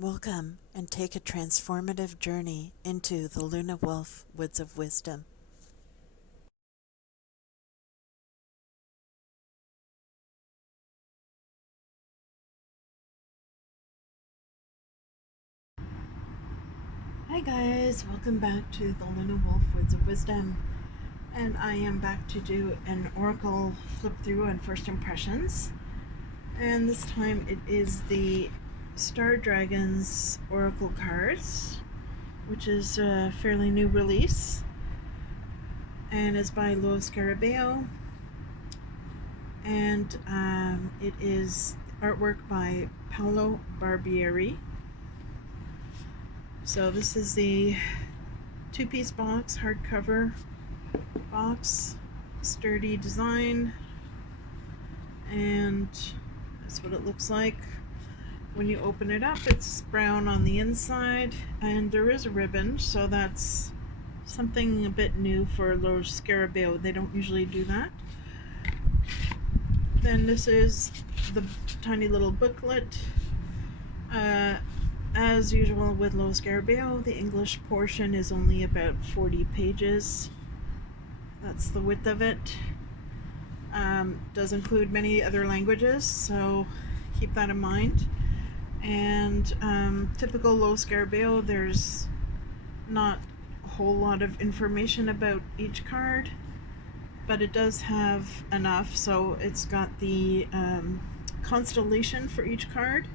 Welcome and take a transformative journey into the Luna Wolf Woods of Wisdom. Hi guys, welcome back to the Luna Wolf Woods of Wisdom. And I am back to do an Oracle flip through and first impressions. And this time it is the Stardragons Oracle cards, which is a fairly new release. And it's by Lo Scarabeo. And it is artwork by Paolo Barbieri. So this is the two-piece box, hardcover box, sturdy design, and that's what it looks like. When you open it up, it's brown on the inside, and there is a ribbon, so that's something a bit new for Lo Scarabeo. They don't usually do that. Then this is the tiny little booklet. As usual with Lo Scarabeo, the English portion is only about 40 pages. That's the width of it. Does include many other languages, so keep that in mind. And typical Lo Scarabeo, there's not a whole lot of information about each card, but it does have enough. So it's got the constellation for each card,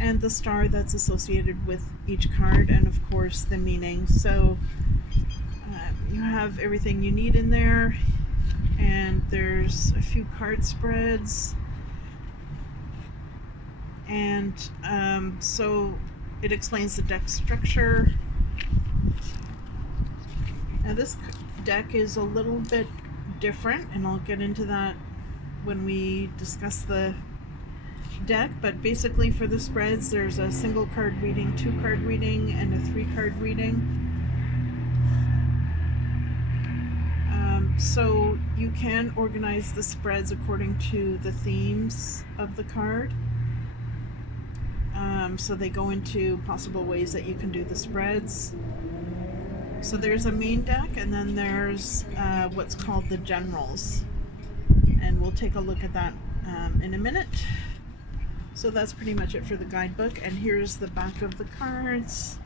and the star that's associated with each card, and of course the meaning. So you have everything you need in there, and there's a few card spreads, and so it explains the deck structure. Now this deck is a little bit different, and I'll get into that when we discuss the deck, but basically for the spreads there's a single card reading, 2-card reading, and a 3-card reading. So you can organize the spreads according to the themes of the card. So they go into possible ways that you can do the spreads. So there's a main deck, and then there's what's called the generals, and we'll take a look at that in a minute. So that's pretty much it for the guidebook, and here's the back of the cards.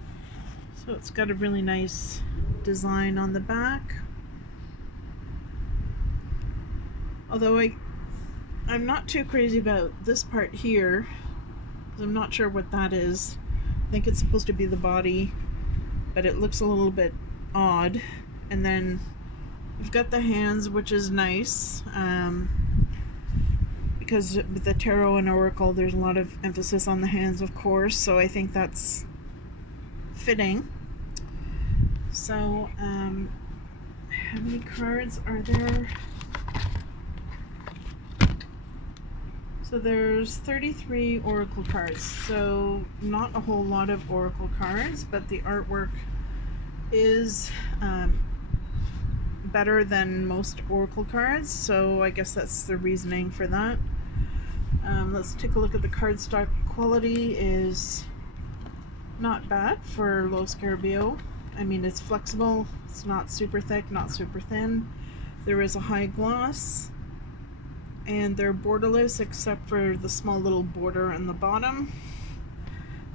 So it's got a really nice design on the back. Although I'm not too crazy about this part here, because I'm not sure what that is. I think it's supposed to be the body, but it looks a little bit odd. And then we've got the hands, which is nice. Because with the tarot and oracle, there's a lot of emphasis on the hands, of course, so I think that's fitting. So, how many cards are there? So there's 33 oracle cards, so not a whole lot of oracle cards, but the artwork is better than most oracle cards, so I guess that's the reasoning for that. Let's take a look at the cardstock quality. Is not bad for Lo Scarabeo. I mean, it's flexible, it's not super thick, not super thin. There is a high gloss, and they're borderless except for the small little border on the bottom.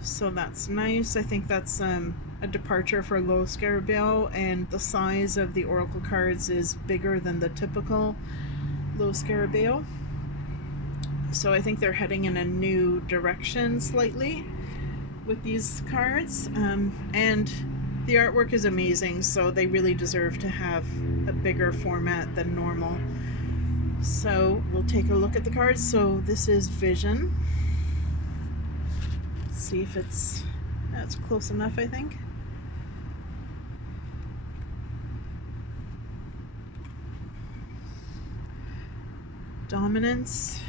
So that's nice. I think that's a departure for Lo Scarabeo, and the size of the oracle cards is bigger than the typical Lo Scarabeo. So I think they're heading in a new direction slightly with these cards, and the artwork is amazing, so they really deserve to have a bigger format than normal. So we'll take a look at the cards. So this is Vision. Let's see if that's close enough, I think. Dominance.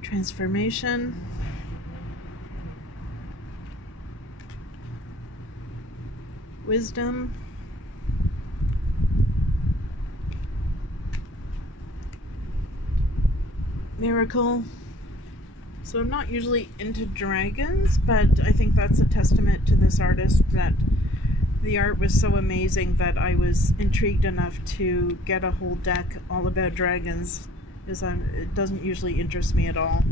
Transformation. Wisdom. Miracle. So I'm not usually into dragons, but I think that's a testament to this artist that the art was so amazing that I was intrigued enough to get a whole deck all about dragons, because it doesn't usually interest me at all.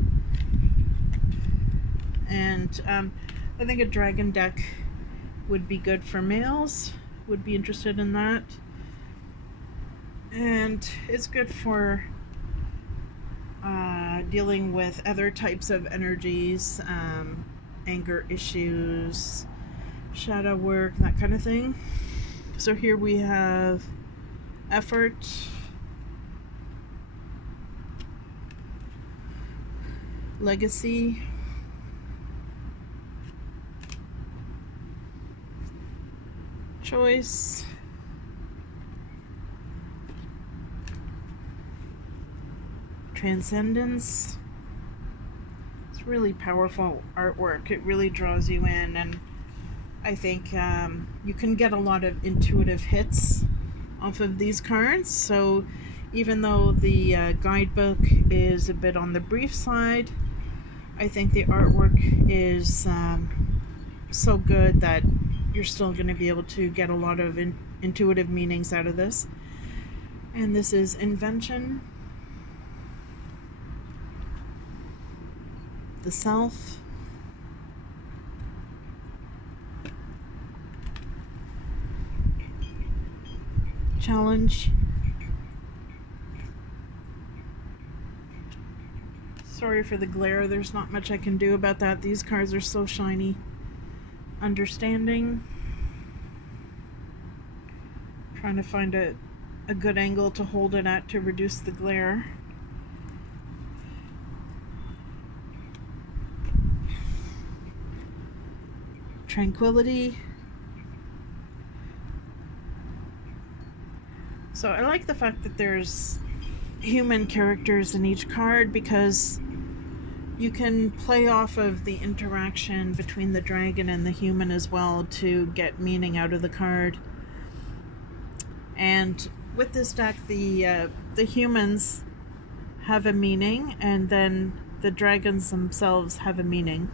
And I think a dragon deck would be good for males, would be interested in that. And it's good for dealing with other types of energies, anger issues, shadow work, that kind of thing. So here we have effort, legacy, choice, transcendence. It's really powerful artwork. It really draws you in, and I think you can get a lot of intuitive hits off of these cards. So even though the guidebook is a bit on the brief side, I think the artwork is so good that you're still going to be able to get a lot of intuitive meanings out of this. And this is invention, the self, challenge. Sorry for the glare, there's not much I can do about that. These cards are so shiny. Understanding. Trying to find a good angle to hold it at to reduce the glare. Tranquility. So I like the fact that there's human characters in each card, because you can play off of the interaction between the dragon and the human as well to get meaning out of the card. And with this deck, the humans have a meaning, and then the dragons themselves have a meaning.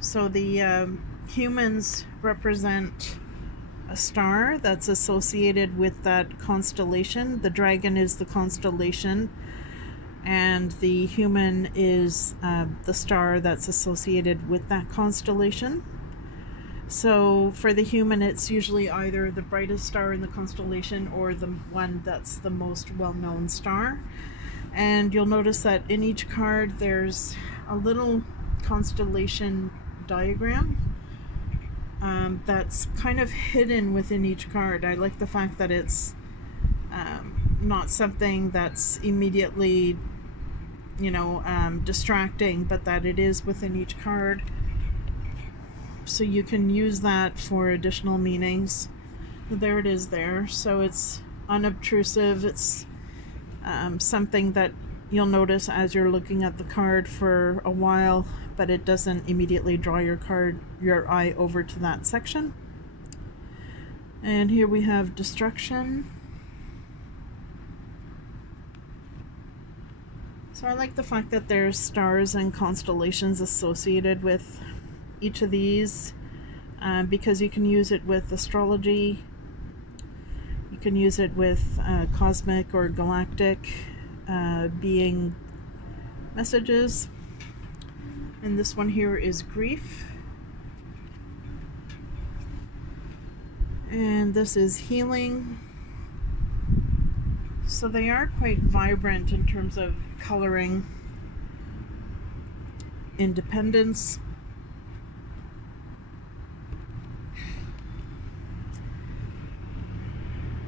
So the humans represent a star that's associated with that constellation. The dragon is the constellation, and the human is the star that's associated with that constellation. So for the human, it's usually either the brightest star in the constellation or the one that's the most well-known star. And you'll notice that in each card there's a little constellation diagram that's kind of hidden within each card. I like the fact that it's not something that's immediately, distracting, but that it is within each card. So you can use that for additional meanings. There it is there. So it's unobtrusive. It's something that you'll notice as you're looking at the card for a while, but it doesn't immediately draw your eye over to that section. And here we have destruction. So I like the fact that there's stars and constellations associated with each of these, because you can use it with astrology, you can use it with cosmic or galactic being messages. And this one here is grief, and this is healing. So they are quite vibrant in terms of coloring. Independence,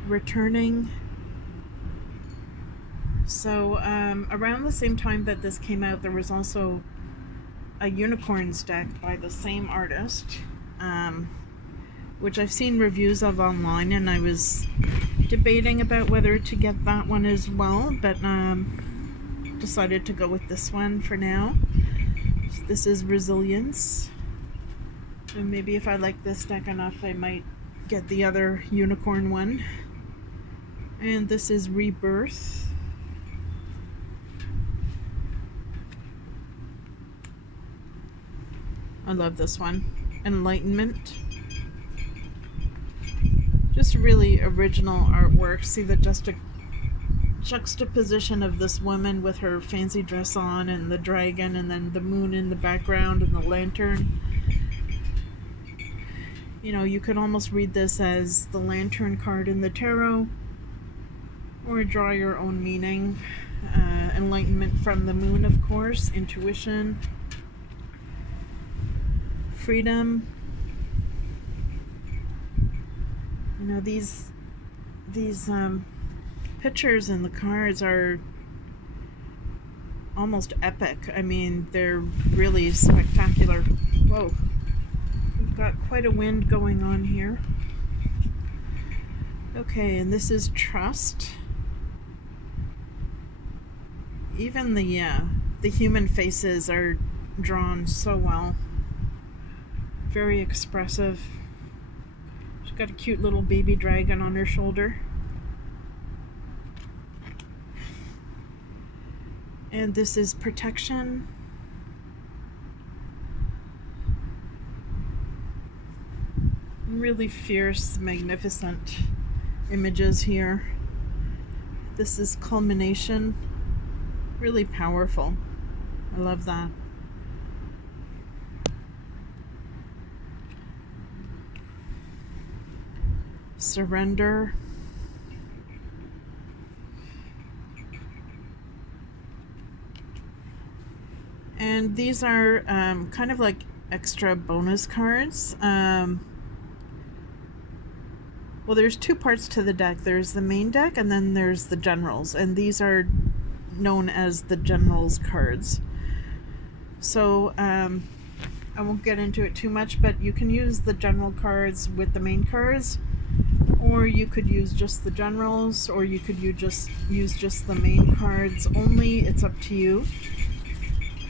returning. So around the same time that this came out, there was also a unicorns deck by the same artist, which I've seen reviews of online, and I was debating about whether to get that one as well, but decided to go with this one for now. This is resilience, and maybe if I like this deck enough, I might get the other unicorn one. And this is rebirth. I love this one. Enlightenment. Just really original artwork. See the juxtaposition of this woman with her fancy dress on and the dragon, and then the moon in the background and the lantern. You know, you could almost read this as the lantern card in the tarot, or draw your own meaning. Enlightenment from the moon, of course. Intuition. Freedom. You know, these pictures in the cards are almost epic. I mean, they're really spectacular. Whoa. We've got quite a wind going on here. Okay, and this is trust. Even the human faces are drawn so well. Very expressive. She's got a cute little baby dragon on her shoulder. And this is protection. Really fierce, magnificent images here. This is culmination. Really powerful. I love that. Surrender. And these are kind of like extra bonus cards. Well, there's two parts to the deck. There's the main deck and then there's the generals. And these are known as the generals cards. So I won't get into it too much, but you can use the general cards with the main cards, or you could use just the generals, or you could use just the main cards only. It's up to you.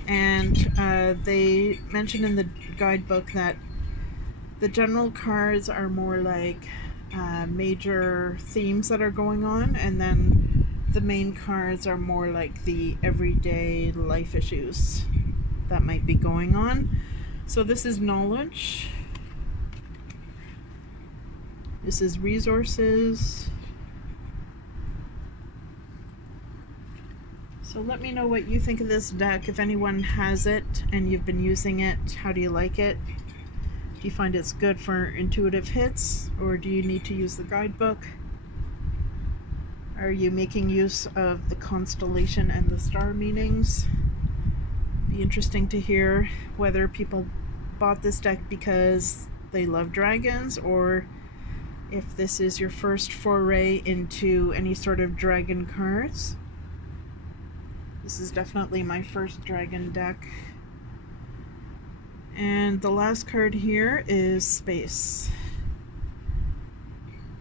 And they mentioned in the guidebook that the general cards are more like major themes that are going on, and then the main cards are more like the everyday life issues that might be going on. So this is knowledge. This is resources. So let me know what you think of this deck. If anyone has it and you've been using it, how do you like it? Do you find it's good for intuitive hits, or do you need to use the guidebook? Are you making use of the constellation and the star meanings? Be interesting to hear whether people bought this deck because they love dragons, or if this is your first foray into any sort of dragon cards. This is definitely my first dragon deck. And the last card here is space.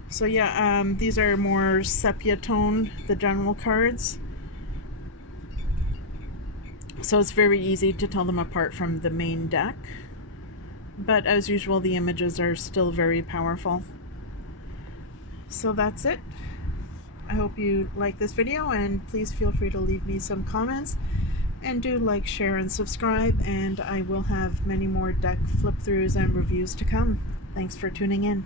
So yeah, these are more sepia toned, the general cards. So it's very easy to tell them apart from the main deck. But as usual, the images are still very powerful. So that's it. I hope you like this video, and please feel free to leave me some comments. And do like, share, and subscribe, and I will have many more deck flip-throughs and reviews to come. Thanks for tuning in.